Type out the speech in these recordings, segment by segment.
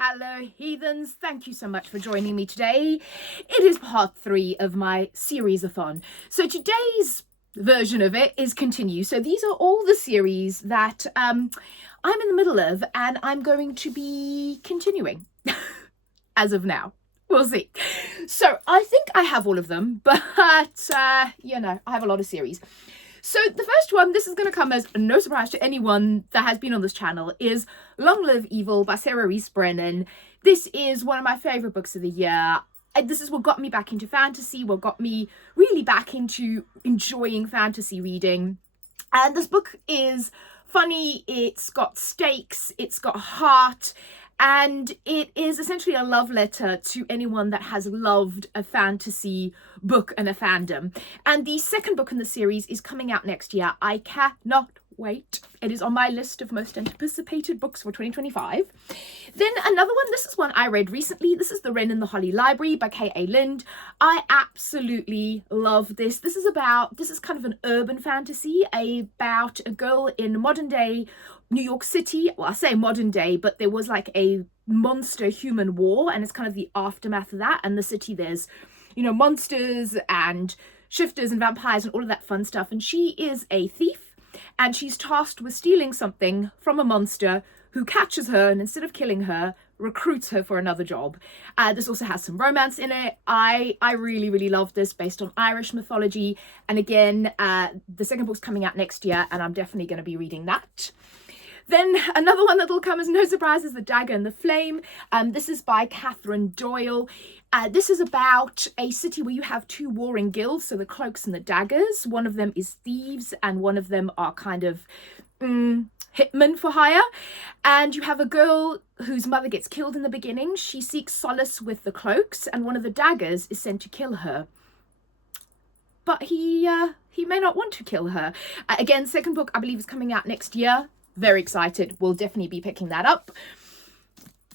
Hello, heathens. Thank you so much for joining me today. It is part 3 of my series-a-thon. So today's version of it is continue. So these are all the series that I'm in the middle of, and I'm going to be continuing as of now. We'll see. So I think I have all of them, but I have a lot of series. So the first one, this is going to come as no surprise to anyone that has been on this channel, is Long Live Evil by Sarah Rees Brennan. This is one of my favourite books of the year. This is what got me back into fantasy, what got me really back into enjoying fantasy reading. And this book is funny, it's got stakes, it's got heart, and it is essentially a love letter to anyone that has loved a fantasy book and a fandom. And the second book in the series is coming out next year. I cannot wait. It is on my list of most anticipated books for 2025. Then another one, this is one I read recently. This is The Wren in the Holly Library by K.A. Lind. I absolutely love this. This is kind of an urban fantasy about a girl in modern day New York City. Well, I say modern day, but there was like a monster human war, and it's kind of the aftermath of that. And the city, there's, monsters and shifters and vampires and all of that fun stuff. And she is a thief, and she's tasked with stealing something from a monster who catches her, and instead of killing her, recruits her for another job. This also has some romance in it. I really, really love this, based on Irish mythology. And again, the second book's coming out next year, and I'm definitely going to be reading that. Then another one that'll come as no surprise is The Dagger and the Flame. This is by Catherine Doyle. This is about a city where you have two warring guilds, so the Cloaks and the Daggers. One of them is thieves, and one of them are kind of hitmen for hire. And you have a girl whose mother gets killed in the beginning. She seeks solace with the Cloaks, and one of the Daggers is sent to kill her. But he may not want to kill her. Again, second book I believe is coming out next year. Very excited. We'll definitely be picking that up.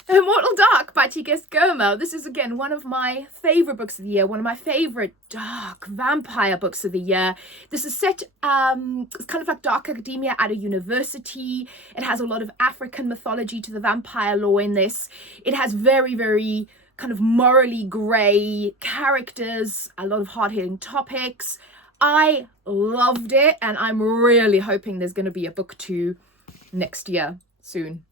Immortal Dark by T.K. Germer. This is, again, one of my favourite books of the year. One of my favourite dark vampire books of the year. This is set, it's kind of like dark academia at a university. It has a lot of African mythology to the vampire lore in this. It has very, very kind of morally grey characters, a lot of hard-hitting topics. I loved it, and I'm really hoping there's going to be a book 2 next year soon.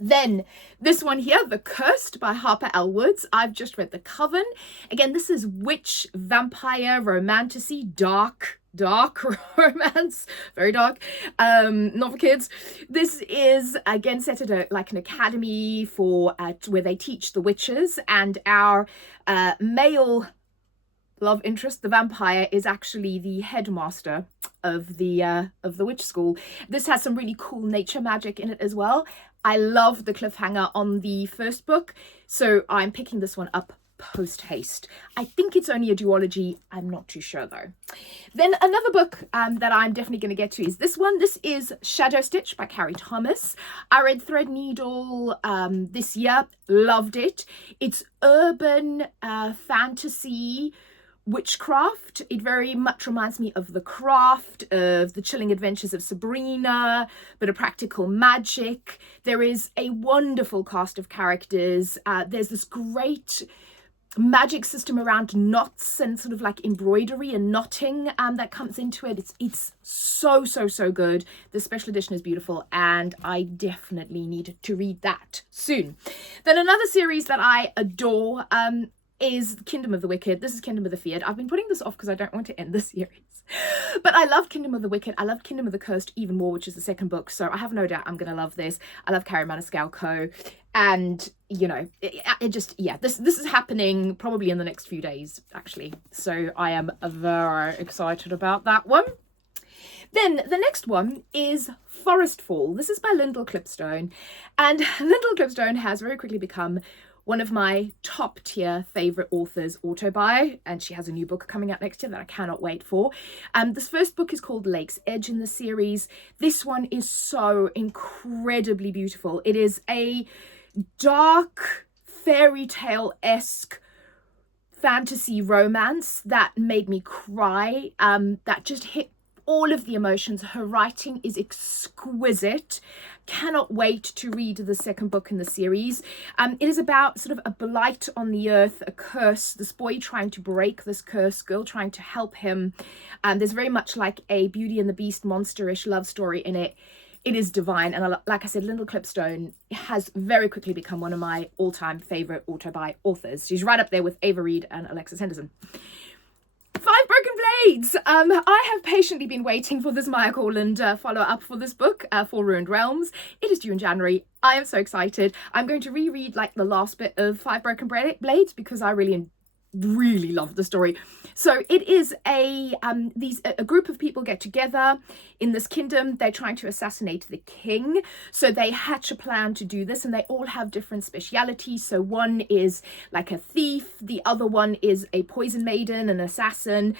Then this one here, The Cursed by Harper L. Woods. I've just read The Coven. Again, this is witch, vampire, romantasy, dark romance, very dark, not for kids. This is again set at an academy for where they teach the witches, and our male love interest, the vampire, is actually the headmaster of the witch school. This has some really cool nature magic in it as well. I love the cliffhanger on the first book, so I'm picking this one up post haste. I think it's only a duology. I'm not too sure though. Then another book that I'm definitely going to get to is this one. This is Shadow Stitch by Carrie Thomas. I read Threadneedle this year. Loved it. It's urban fantasy witchcraft. It very much reminds me of The Craft, of The Chilling Adventures of Sabrina, but a practical magic. There is a wonderful cast of characters. There's this great magic system around knots and sort of like embroidery and knotting that comes into it. It's so good. The special edition is beautiful, and I definitely need to read that soon. Then another series that I adore is Kingdom of the Wicked. This is Kingdom of the Feared. I've been putting this off because I don't want to end the series. But I love Kingdom of the Wicked. I love Kingdom of the Cursed even more, which is the second book. So I have no doubt I'm going to love this. I love Carrie Maniscalco. And, this is happening probably in the next few days, actually. So I am very excited about that one. Then the next one is Forestfall. This is by Lyndall Clipstone. And Lyndall Clipstone has very quickly become one of my top tier favourite authors, Autobi, and she has a new book coming out next year that I cannot wait for. This first book is called Lake's Edge in the series. This one is so incredibly beautiful. It is a dark fairy tale-esque fantasy romance that made me cry, that just hit all of the emotions. Her writing is exquisite. cannot wait to read the second book in the series. It is about sort of a blight on the earth, a curse, this boy trying to break this curse, girl trying to help him. There's very much like a Beauty and the Beast monsterish love story in it. It is divine, and like I said, Lyndall Clipstone has very quickly become one of my all-time favourite auto-buy authors. She's right up there with Ava Reid and Alexis Henderson. 5 Broken Blades! I have patiently been waiting for this Maya Corland follow-up for this book, for Ruined Realms. It is due in January. I am so excited. I'm going to reread like the last bit of 5 Broken Blades because I really love the story. So it is a group of people get together in this kingdom. They're trying to assassinate the king, so they hatch a plan to do this, and they all have different specialities. So one is like a thief, the other one is a poison maiden, an assassin.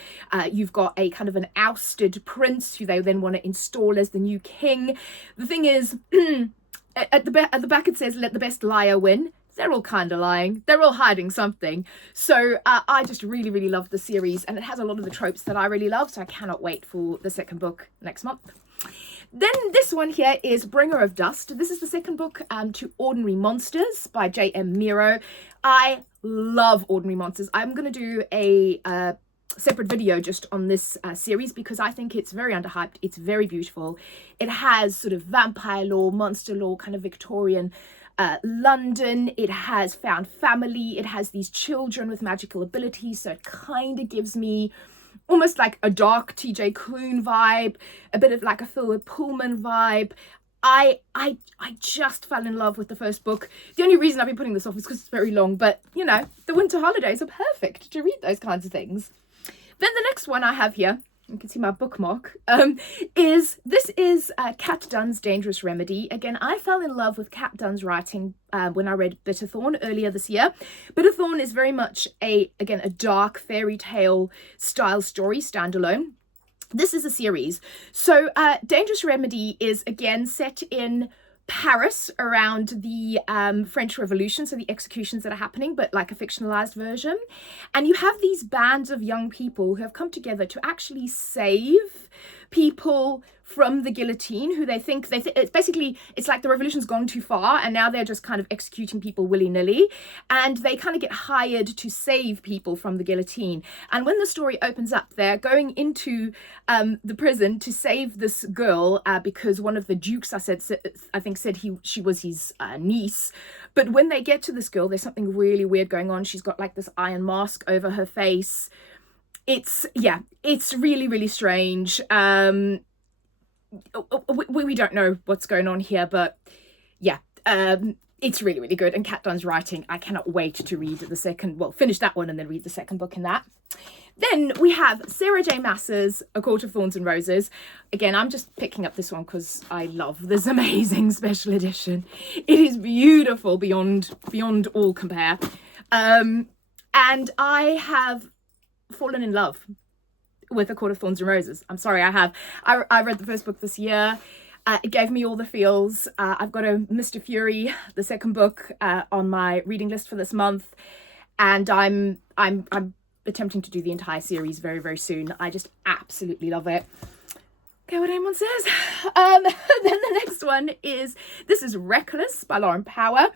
You've got a kind of an ousted prince who they then want to install as the new king. The thing is, at the back it says, "Let the best liar win." They're all kind of lying. They're all hiding something. So I just really love the series, and it has a lot of the tropes that I really love, so I cannot wait for the second book next month. Then this one here is Bringer of Dust. This is the second book to Ordinary Monsters by J.M. Miro. I love Ordinary Monsters. I'm going to do a separate video just on this series because I think it's very underhyped. It's very beautiful. It has sort of vampire lore, monster lore, kind of Victorian London. It has found family. It has these children with magical abilities, so it kind of gives me almost like a dark TJ Klune vibe, a bit of like a Philip Pullman vibe. I just fell in love with the first book. The only reason I've been putting this off is because it's very long, but you know, the winter holidays are perfect to read those kinds of things. Then the next one I have here, you can see my bookmark, is Kat Dunn's Dangerous Remedy. Again, I fell in love with Kat Dunn's writing when I read Bitterthorn earlier this year. Bitterthorn is very much a dark fairy tale style story, standalone. This is a series. So Dangerous Remedy is again set in Paris around the French Revolution, so the executions that are happening, but like a fictionalized version. And you have these bands of young people who have come together to actually save people from the guillotine, who it's basically, it's like the revolution's gone too far and now they're just kind of executing people willy-nilly, and they kind of get hired to save people from the guillotine. And when the story opens up, they're going into the prison to save this girl because one of the dukes, I think said she was his niece. But when they get to this girl, there's something really weird going on. She's got like this iron mask over her face. It's really strange. We don't know what's going on here, but yeah, it's really good. And Kat Dunn's writing, I cannot wait to read finish that one and then read the second book in that. Then we have Sarah J. Maas's A Court of Thorns and Roses. Again, I'm just picking up this one because I love this amazing special edition. It is beautiful beyond all compare. And I have fallen in love with A Court of Thorns and Roses. I'm sorry, I have. I read the first book this year. It gave me all the feels. I've got a Mr. Fury, the second book, on my reading list for this month, and I'm attempting to do the entire series very soon. I just absolutely love it. Okay, what anyone says. Then the next one is Reckless by Lauren Power.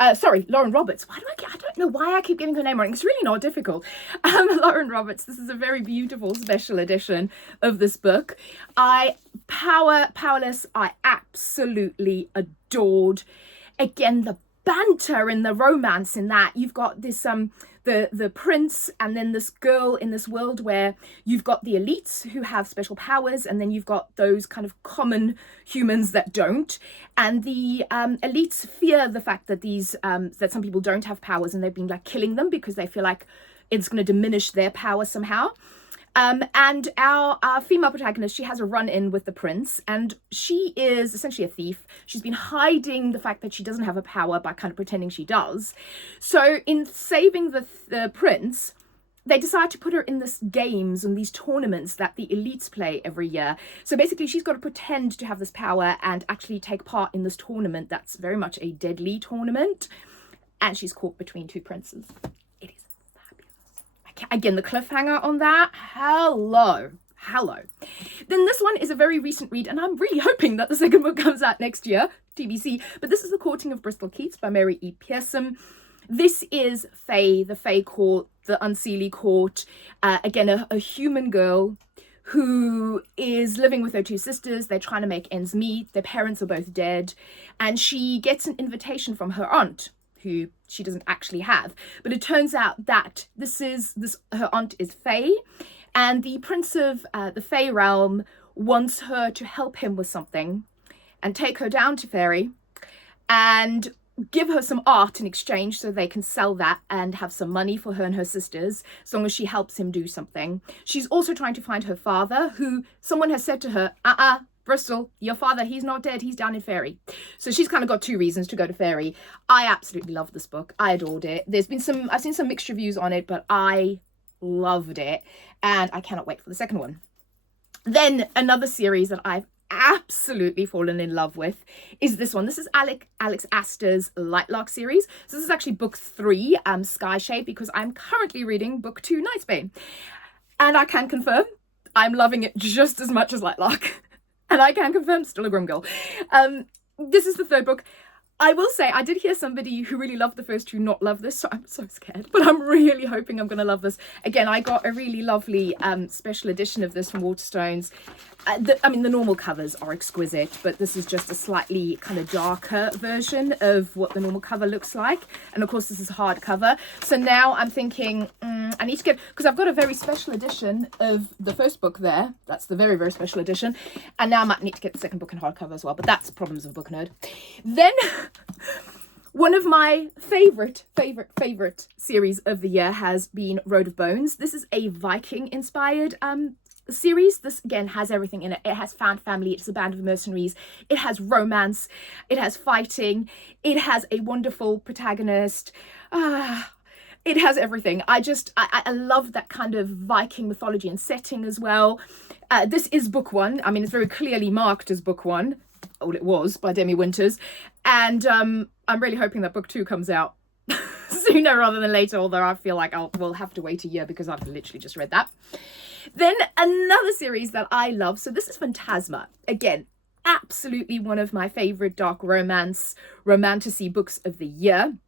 Lauren Roberts. I don't know why I keep getting her name wrong. It's really not difficult. Lauren Roberts. This is a very beautiful special edition of this book. Powerless, I absolutely adored. Again, the banter and the romance in that. You've got this the prince and then this girl in this world where you've got the elites who have special powers, and then you've got those kind of common humans that don't. And the elites fear the fact that that some people don't have powers, and they've been like killing them because they feel like it's going to diminish their power somehow. And our female protagonist, she has a run-in with the prince, and she is essentially a thief. She's been hiding the fact that she doesn't have a power by kind of pretending she does. So in saving the prince, they decide to put her in these games and these tournaments that the elites play every year. So basically she's got to pretend to have this power and actually take part in this tournament that's very much a deadly tournament. And she's caught between two princes. Again, the cliffhanger on that, hello. hello. Then this one is a very recent read, and I'm really hoping that the second book comes out next year, TBC, but this is The Courting of Bristol Keats by Mary E. Pearson. This is Fae, the Fae court, the Unseelie court, again, a human girl who is living with her two sisters. They're trying to make ends meet. Their parents are both dead, and she gets an invitation from her aunt, who she doesn't actually have. But it turns out that her aunt is Fae, and the prince of the Fae realm wants her to help him with something and take her down to Fairy and give her some art in exchange so they can sell that and have some money for her and her sisters, as long as she helps him do something. She's also trying to find her father, who someone has said to her, Bristol, your father, he's not dead, he's down in Fairy. So she's kind of got two reasons to go to Fairy. I absolutely love this book. I adored it. I've seen some mixed reviews on it, but I loved it, and I cannot wait for the second one. Then another series that I've absolutely fallen in love with is this one. This is Alex Astor's Lightlark series. So this is actually book 3, Skyshade, because I'm currently reading book 2, Nightsbane. And I can confirm I'm loving it just as much as Lightlark. And I can confirm still a Grim Girl. This is the third book. I will say, I did hear somebody who really loved the first two not love this, so I'm so scared, but I'm really hoping I'm going to love this. Again, I got a really lovely special edition of this from Waterstones. The normal covers are exquisite, but this is just a slightly kind of darker version of what the normal cover looks like. And of course, this is hardcover. So now I'm thinking, I need to get, because I've got a very special edition of the first book there. That's the very, very special edition. And now I might need to get the second book in hardcover as well, but that's problems of a book nerd. Then one of my favorite series of the year has been Road of Bones. This is a Viking inspired series. This again has everything in it. It has found family, it's a band of mercenaries, it has romance, it has fighting, it has a wonderful protagonist. It has everything. I love that kind of Viking mythology and setting as well. This is book 1. I mean, it's very clearly marked as book 1. Well, it was, by Demi Winters. And I'm really hoping that book 2 comes out sooner rather than later, although I feel like we'll have to wait a year because I've literally just read that. Then another series that I love, so this is Phantasma. Again, absolutely one of my favorite dark romantasy books of the year.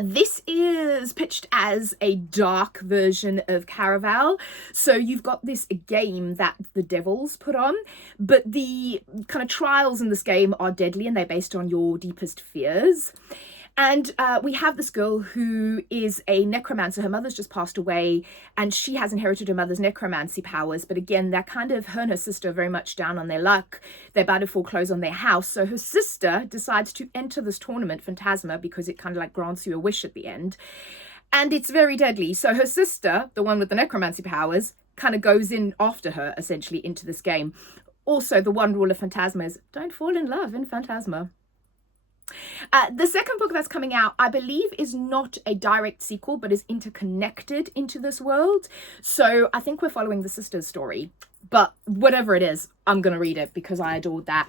This is pitched as a dark version of Caraval. So you've got this game that the devils put on, but the kind of trials in this game are deadly and they're based on your deepest fears. And we have this girl who is a necromancer. Her mother's just passed away and she has inherited her mother's necromancy powers. But again, they're kind of, her and her sister are very much down on their luck. They're about to foreclose on their house. So her sister decides to enter this tournament, Phantasma, because it kind of like grants you a wish at the end. And it's very deadly. So her sister, the one with the necromancy powers, kind of goes in after her, essentially, into this game. Also, the one rule of Phantasma is don't fall in love in Phantasma. The second book that's coming out, I believe, is not a direct sequel, but is interconnected into this world. So I think we're following the sister's story. But whatever it is, I'm going to read it because I adored that.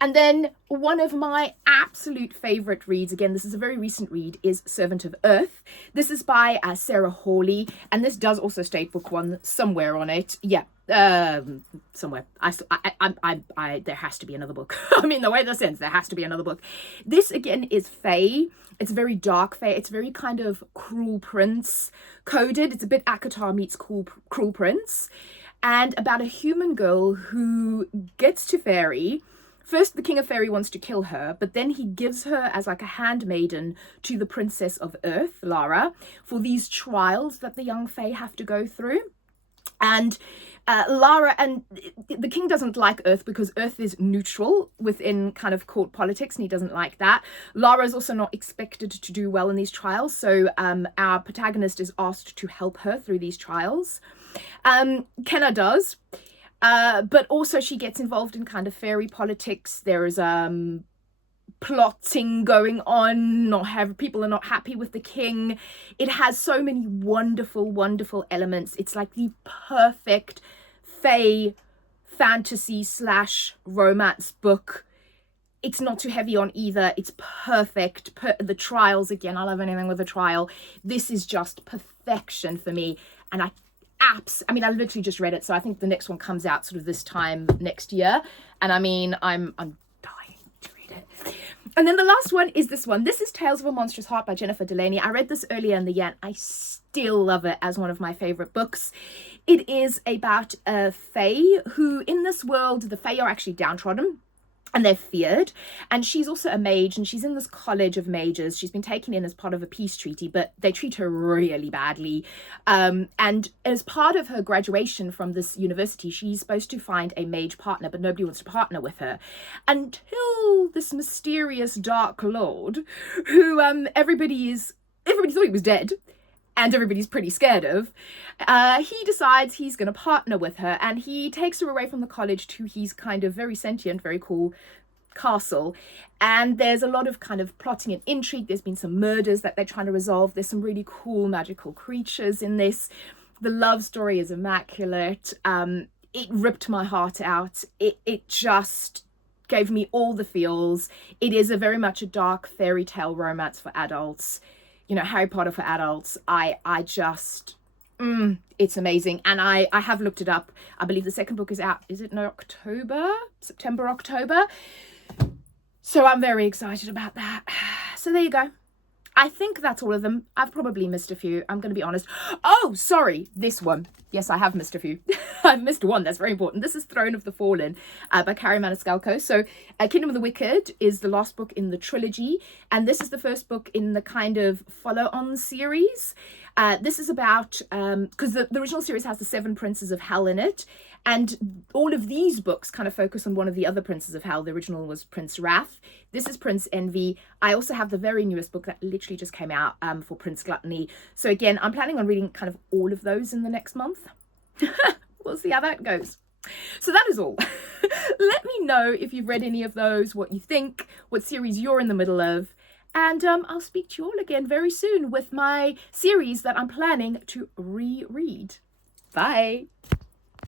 And then one of my absolute favorite reads, again, this is a very recent read, is Servant of Earth. This is by Sarah Hawley. And this does also state book 1 somewhere on it. Yeah. Somewhere. There has to be another book. I mean, the way this ends, there has to be another book. This again is Fae. It's very dark Fae. It's very kind of Cruel Prince coded. It's a bit ACOTAR meets Cruel Prince. And about a human girl who gets to Fairy. First, the King of Fairy wants to kill her, but then he gives her as like a handmaiden to the Princess of Earth, Lara, for these trials that the young Fae have to go through. And Lara, and the king doesn't like Earth because Earth is neutral within kind of court politics and he doesn't like that. Lara is also not expected to do well in these trials, so our protagonist is asked to help her through these trials. Kenna does, but also she gets involved in kind of fairy politics. There is plotting going on, people are not happy with the king. It has so many wonderful elements. It's like the perfect fae fantasy / romance book. It's not too heavy on either. It's perfect. The trials, again, I love anything with a trial. This is just perfection for me, and I I mean, I literally just read it, so I think the next one comes out sort of this time next year. And I mean, I'm dying to read it. And then the last one is this one. This is Tales of a Monstrous Heart by Jennifer Delaney. I read this earlier in the year, and I still love it as one of my favorite books. It is about a fae who, in this world, the fae are actually downtrodden. And they're feared. And she's also a mage, and she's in this college of mages. She's been taken in as part of a peace treaty, but they treat her really badly. And as part of her graduation from this university, she's supposed to find a mage partner, but nobody wants to partner with her. Until this mysterious Dark Lord, who everybody thought he was dead, and everybody's pretty scared of, he decides he's going to partner with her, and he takes her away from the college to his kind of very sentient, very cool castle. And there's a lot of kind of plotting and intrigue. There's been some murders that they're trying to resolve. There's some really cool magical creatures in this. The love story is immaculate. It ripped my heart out. It just gave me all the feels. It is very much a dark fairy tale romance for adults. You know, Harry Potter for adults. I just, it's amazing. And I have looked it up. I believe the second book is out. Is it in September, October? So I'm very excited about that. So there you go. I think that's all of them. I've probably missed a few. I'm going to be honest. Oh, sorry. This one. Yes, I have missed a few. I've missed one. That's very important. This is Throne of the Fallen by Carrie Maniscalco. So Kingdom of the Wicked is the last book in the trilogy. And this is the first book in the kind of follow-on series. This is about, because the original series has the 7 Princes of Hell in it. And all of these books kind of focus on one of the other Princes of Hell. The original was Prince Wrath. This is Prince Envy. I also have the very newest book that literally just came out for Prince Gluttony. So again, I'm planning on reading kind of all of those in the next month. We'll see how that goes. So that is all. Let me know if you've read any of those, what you think, what series you're in the middle of. And I'll speak to you all again very soon with my series that I'm planning to reread. Bye.